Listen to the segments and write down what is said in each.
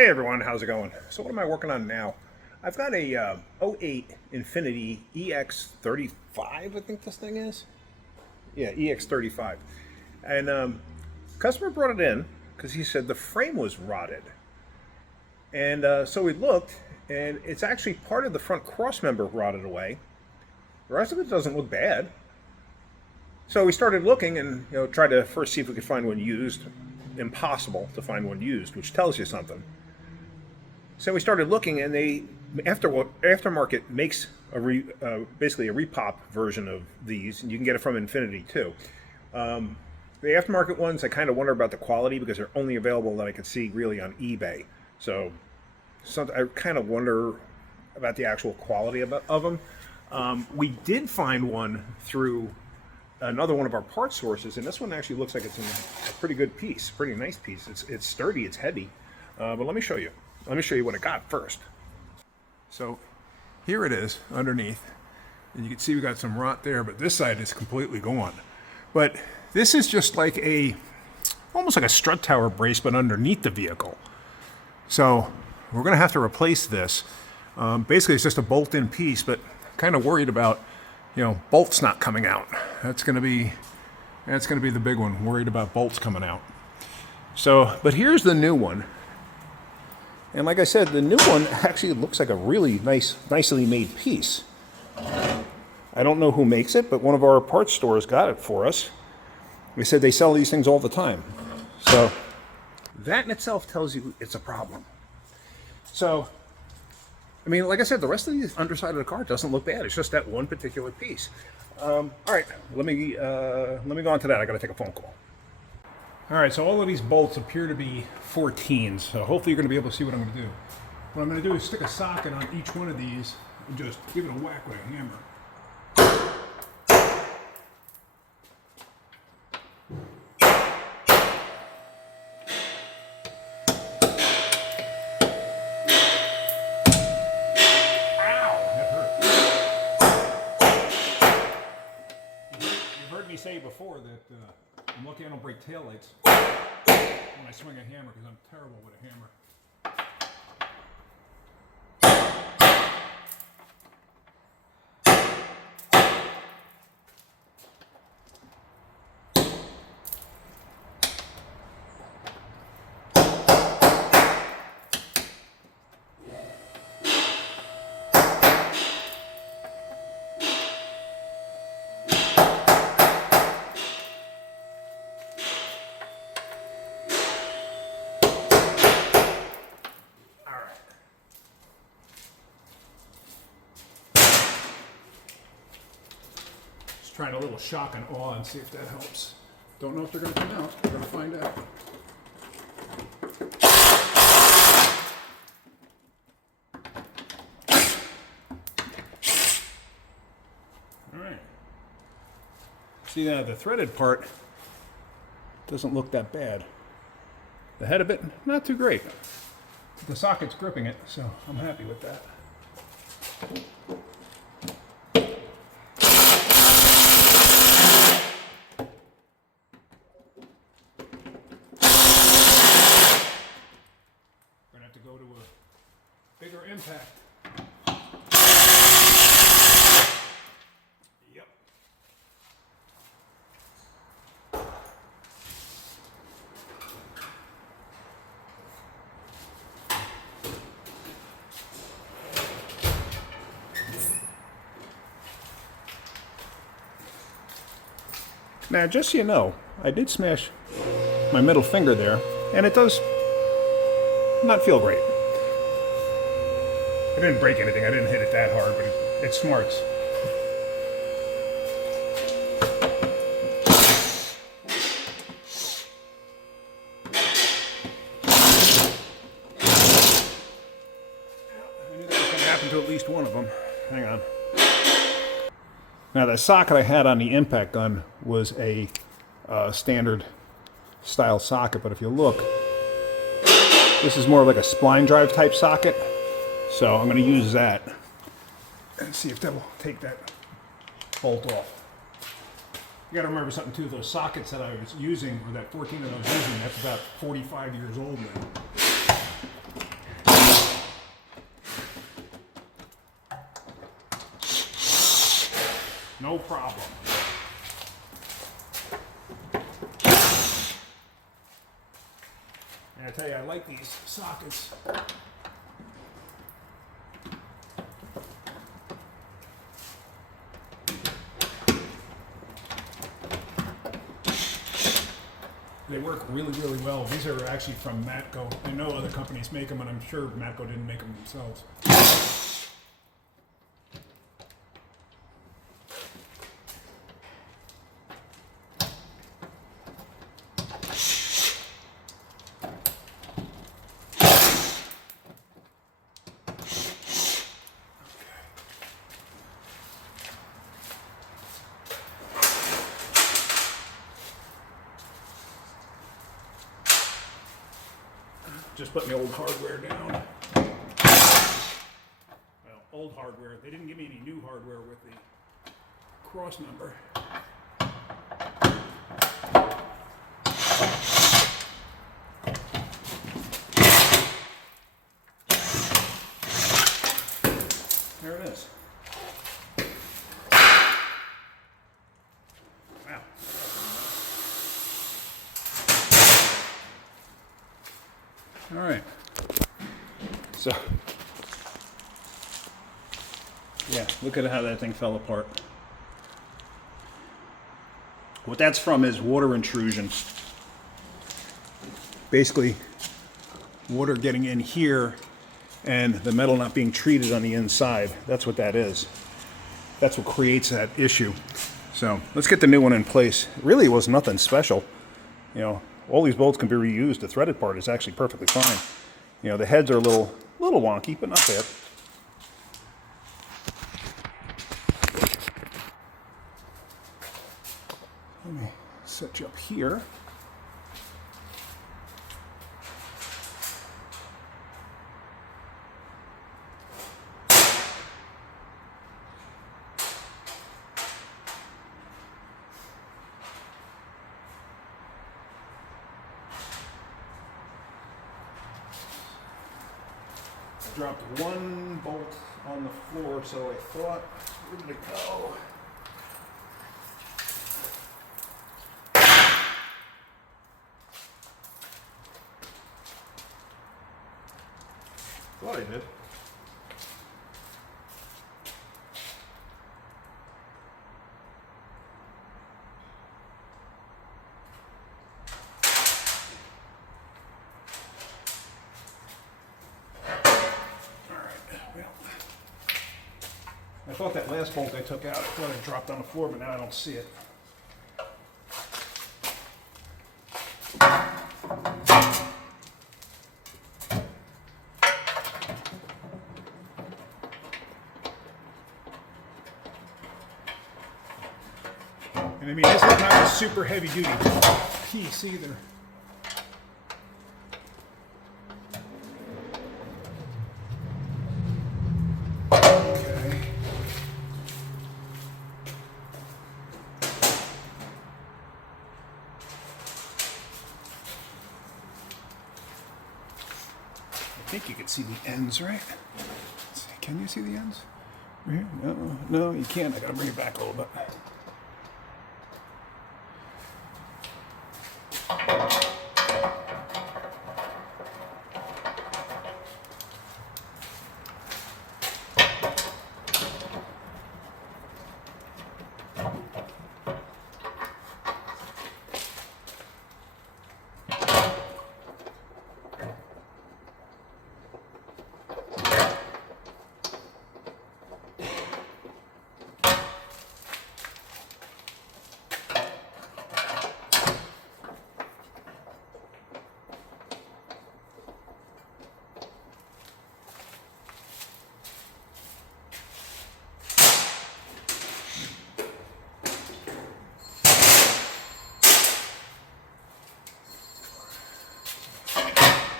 Hey everyone, how's it going? So what am I working on now? I've got a '08 Infinity EX35, I think this thing is. Yeah, EX35. And customer brought it in because he said the frame was rotted. And so we looked, and it's actually part of the front crossmember rotted away. The rest of it doesn't look bad. So we started looking and tried to first see if we could find one used. Impossible to find one used, which tells you something. So we started looking, and aftermarket makes basically a repop version of these, and you can get it from Infinity too. The aftermarket ones, I kind of wonder about the quality because they're only available that I could see really on eBay. So I kind of wonder about the actual quality of them. We did find one through another one of our parts sources, and this one actually looks like it's a pretty good piece, pretty nice piece. It's sturdy, it's heavy, but let me show you. Let me show you what I got first. So here it is underneath, and you can see we got some rot there, but this side is completely gone. But this is just like almost like a strut tower brace, but underneath the vehicle. So we're going to have to replace this. Basically, it's just a bolt-in piece, but kind of worried about bolts not coming out. That's going to be the big one. Worried about bolts coming out. So, but here's the new one. And like I said, the new one actually looks like a really nicely made piece. I don't know who makes it, but one of our parts stores got it for us. They said they sell these things all the time. So that in itself tells you it's a problem. So, I mean, like I said, the rest of the underside of the car doesn't look bad. It's just that one particular piece. All right, let me go on to that. I got to take a phone call. All right, so all of these bolts appear to be 14s, so hopefully you're going to be able to see what I'm going to do. What I'm going to do is stick a socket on each one of these and just give it a whack with a hammer. Ow! That hurt. You've heard me say before that I'm lucky I don't break taillights when I swing a hammer because I'm terrible with a hammer. Trying a little shock and awe and see if that helps. Don't know if they're going to come out. We're going to find out. All right. See, now the threaded part doesn't look that bad. The head of it, not too great. The socket's gripping it, so I'm happy with that. Go to a bigger impact. Yep. Now, just so you know, I did smash my middle finger there, and it does not feel great. I didn't break anything. I didn't hit it that hard, but it smarts. I knew that was going to happen to at least one of them. Hang on. Now, the socket I had on the impact gun was a standard style socket, but if you look, this is more like a spline drive type socket, so I'm going to use that and see if that will take that bolt off. You got to remember something too, those sockets that I was using, or that 14 that I was using, that's about 45 years old now. no problem. And I tell you, I like these sockets. They work really, really well. These are actually from Matco. I know other companies make them, and I'm sure Matco didn't make them themselves. Just put my old hardware down. Well, old hardware. They didn't give me any new hardware with the Crossmember. There it is. Wow. All right. So, yeah, look at how that thing fell apart. What that's from is water intrusion. Basically, water getting in here and the metal not being treated on the inside. That's what that is. That's what creates that issue. So, let's get the new one in place. It really was nothing special. You know, all these bolts can be reused. The threaded part is actually perfectly fine. You know, the heads are a little wonky, but not bad. Let me set you up here. Dropped one bolt on the floor, so I thought, where did it go? Thought I did. I thought that last bolt I took out, I thought it dropped on the floor, but now I don't see it. And I mean, this is not a super heavy duty piece either. I think you can see the ends, right? Let's see. Can you see the ends? Right here? No, you can't. I gotta bring it back a little bit.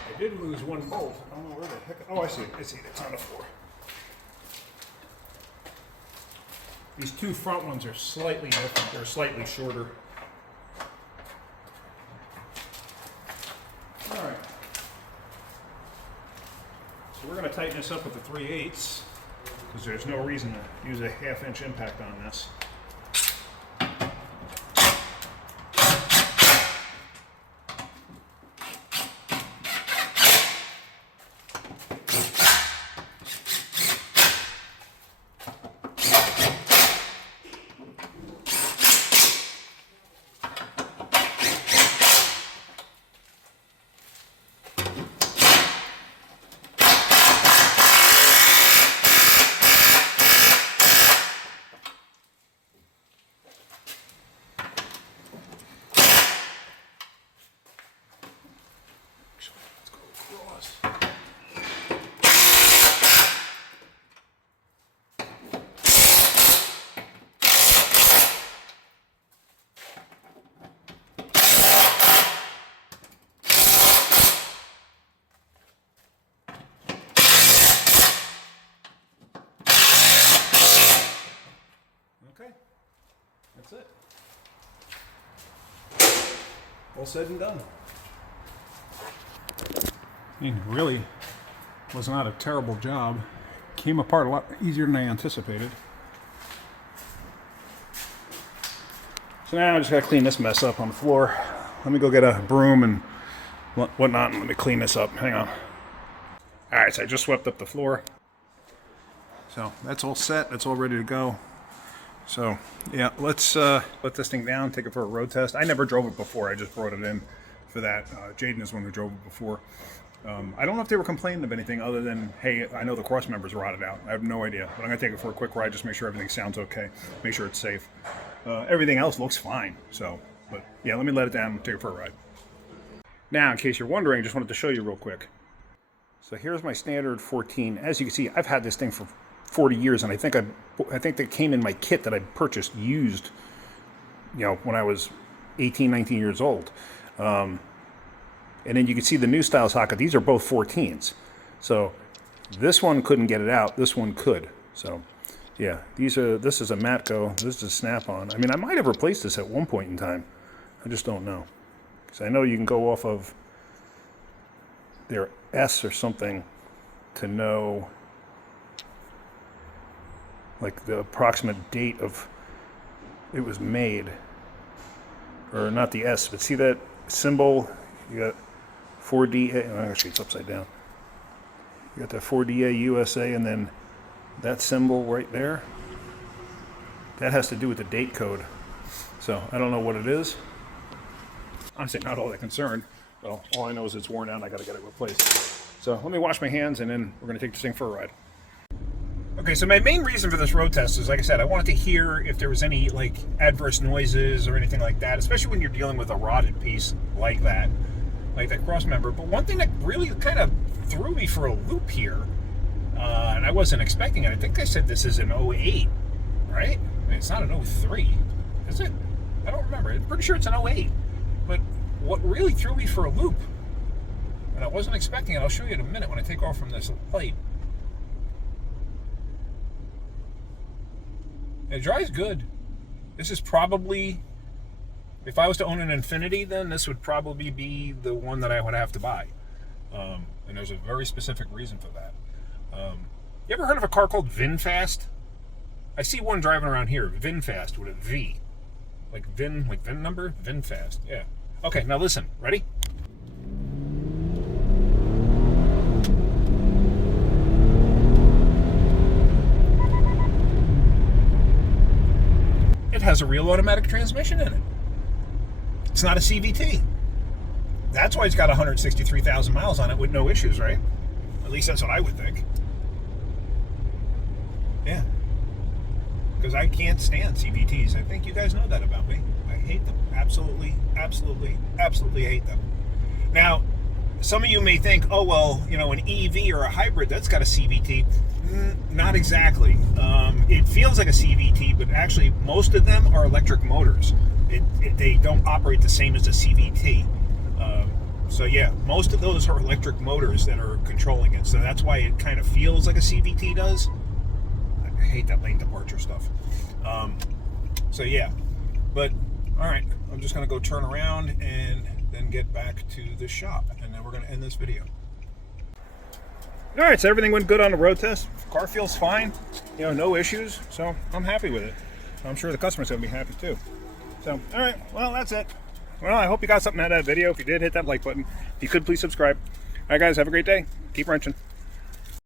I did lose one bolt. I don't know where the heck. Oh, I see it. I see it. It's on the floor. These two front ones are slightly different. They're slightly shorter. All right. So we're going to tighten this up with the 3/8 because there's no reason to use a 1/2 inch impact on this. That's it. All said and done. I mean, really was not a terrible job. Came apart a lot easier than I anticipated. So now I just gotta clean this mess up on the floor. Let me go get a broom and whatnot and let me clean this up. Hang on. Alright, so I just swept up the floor. So that's all set, that's all ready to go. So yeah, let's let this thing down, take it for a road test. I never drove it before, I just brought it in for that. Jaden is one who drove it before. I don't know if they were complaining of anything other than, hey, I know the Crossmember's rotted out. I have no idea, but I'm going to take it for a quick ride, just make sure everything sounds okay, make sure it's safe. Everything else looks fine, so, but yeah, let me let it down and take it for a ride. Now, in case you're wondering, just wanted to show you real quick. So here's my standard 14. As you can see, I've had this thing for 40 years, and I think that came in my kit that I purchased used, you know, when I was 18, 19 years old. And then you can see the new style socket. These are both 14s. So this one couldn't get it out. This one could. So yeah, this is a Matco. This is a Snap-on. I mean, I might have replaced this at one point in time. I just don't know. Because I know you can go off of their S or something to know like the approximate date of it was made. Or not the S, but see that symbol? You got 4DA, actually it's upside down. You got that 4DA USA and then that symbol right there. That has to do with the date code. So I don't know what it is. Honestly, not all that concerned. Well, all I know is it's worn out and I gotta get it replaced. So let me wash my hands and then we're gonna take this thing for a ride. Okay, so my main reason for this road test is, like I said, I wanted to hear if there was any like adverse noises or anything like that, especially when you're dealing with a rotted piece like that Crossmember. But one thing that really kind of threw me for a loop here, and I wasn't expecting it. I think I said this is an 08, right? I mean, it's not an 03, is it? I don't remember. I'm pretty sure it's an 08. But what really threw me for a loop, and I wasn't expecting it, I'll show you in a minute when I take off from this light. It dries good. This is probably, if I was to own an Infinity, then this would probably be the one that I would have to buy. And there's a very specific reason for that. You ever heard of a car called VinFast? I see one driving around here, VinFast with a V. Like VIN number? VinFast, yeah. Okay, now listen, ready? It has a real automatic transmission in it. It's not a CVT. That's why it's got 163,000 miles on it with no issues, right? At least that's what I would think. Yeah. Because I can't stand CVTs. I think you guys know that about me. I hate them. Absolutely, absolutely, absolutely hate them. Now, some of you may think, oh, well, you know, an EV or a hybrid, that's got a CVT. Not exactly. It feels like a CVT, but actually most of them are electric motors. They don't operate the same as a CVT. So yeah, most of those are electric motors that are controlling it. So that's why it kind of feels like a CVT does. I hate that lane departure stuff. So yeah, but all right, I'm just gonna go turn around and then get back to the shop, and then we're gonna end this video. All right, so everything went good on the road test. Car feels fine, you know, no issues. So I'm happy with it. I'm sure the customer's gonna be happy too. So, all right, well, that's it. Well, I hope you got something out of that video. If you did, hit that like button. If you could, please subscribe. All right, guys, have a great day. Keep wrenching.